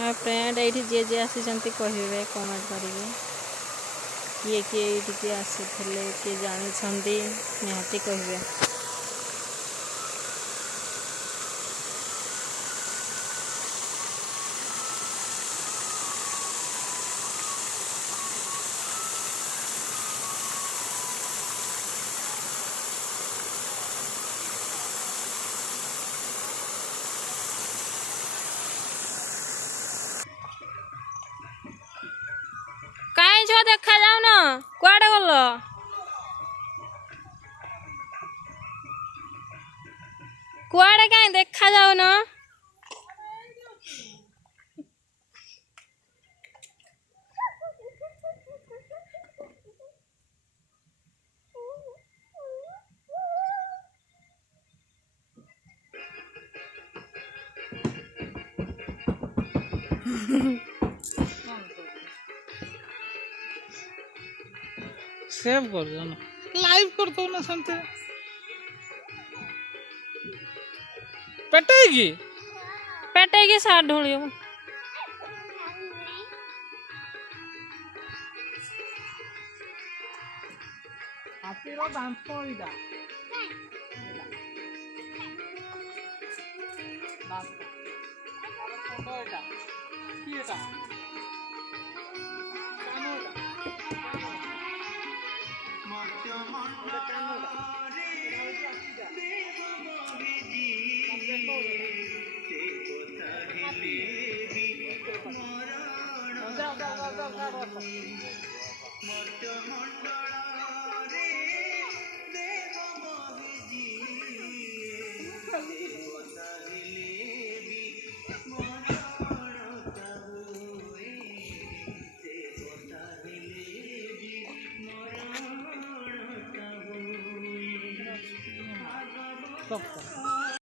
हाँ फ्रेंड ये जे जे आसी कहे कमेंट करेंगे किए किए ये आसी किए जानते निहाती कहे। कहीं जो देखा जाओ ना कुआड़े गल कुआड़े कहीं देखा जाओ ना सेव कर दो ना लाइव कर दो ना संते पेटेगी साथ ढूंढियो हाथीर दांत इटा Stop.